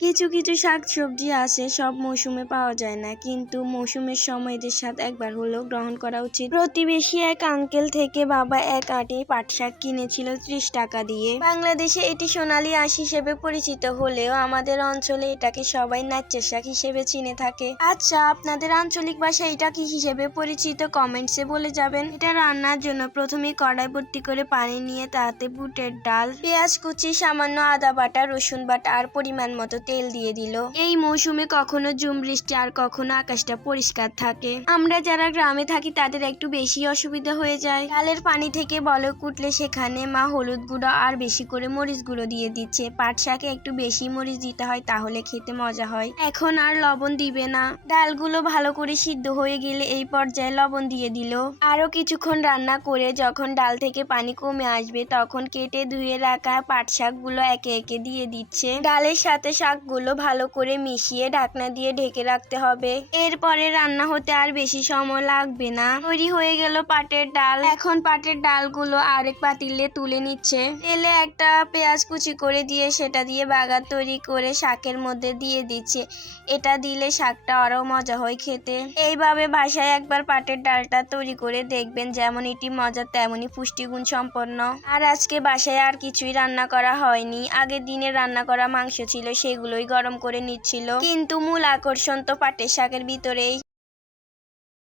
কিছু কিছু শাকসবজি আছে সব মৌসুমে পাওয়া যায় না, কিন্তু মৌসুমের সময় এদের স্বাদ একবার হলেও গ্রহণ করা উচিত। প্রতিবেশী এক আঙ্কেল থেকে বাবা এক আঁটি পাট শাক কিনেছিল 30 টাকা দিয়ে। বাংলাদেশে এটি সোনালী আঁশ হিসেবে পরিচিত হলেও আমাদের অঞ্চলে এটাকে সবাই নাচ্চের শাক হিসেবে চিনে থাকে। আচ্ছা, আপনাদের আঞ্চলিক ভাষায় এটা কি হিসেবে পরিচিত কমেন্টসে বলে যাবেন। এটা রান্নার জন্য প্রথমে কড়াই ভর্তি করে পানি নিয়ে তাতে বুটের ডাল, পেঁয়াজ কুচি, সামান্য আদা বাটা, রসুন বাটা আর পরিমাণ মতো তেল দিয়ে দিল। এই মৌসুমে কখনো ঝুম বৃষ্টি আর কখনো আকাশটা পরিষ্কার থাকে। আমরা যারা গ্রামে থাকি তাদের একটু বেশি অসুবিধা হয়ে যায়। ডালের পানি থেকে বলক উঠলে সেখানে মা হলুদ গুঁড়ো আর বেশি করে মরিচ গুঁড়ো দিয়ে দিচ্ছে। পাট শাকে একটু বেশি মরিচ দিতে হয়, তাহলে খেতে মজা হয়। এখন আর লবণ দিবে না। ডালগুলো ভালো করে সিদ্ধ হয়ে গেলে এই পর্যায়ে লবণ দিয়ে দিল। আরো কিছুক্ষণ রান্না করে যখন ডাল থেকে পানি কমে আসবে তখন কেটে ধুয়ে রাখা পাট শাকগুলো একে একে দিয়ে দিচ্ছে। ডালের সাথে শাকগুলো ভালো করে মিশিয়ে ঢাকনা দিয়ে ঢেকে রাখতে হবে। এরপরে রান্না হতে আর বেশি সময় লাগবে না। তৈরি হয়ে গেল পাটের ডাল। এখন পাটের ডালগুলো আরেক পাতিলে তুলে নিচ্ছে। তেলে একটা পেঁয়াজ কুচি করে দিয়ে সেটা দিয়ে বাগার তৈরি করে শাকের মধ্যে দিয়ে দিচ্ছে। এটা দিলে শাকটা আরো মজা হয় খেতে। এইভাবে বাসায় একবার পাটের ডালটা তৈরি করে দেখবেন, যেমন এটি মজা তেমনই পুষ্টিগুণ সম্পন্ন। আর আজকে বাসায় আর কিছুই রান্না করা হয়নি। আগের দিনে রান্না করা মাংস ছিল, সেগুলোই গরম করে নিচ্ছিল। কিন্তু মূল আকর্ষণ তো পাটের শাকের ভিতরেই।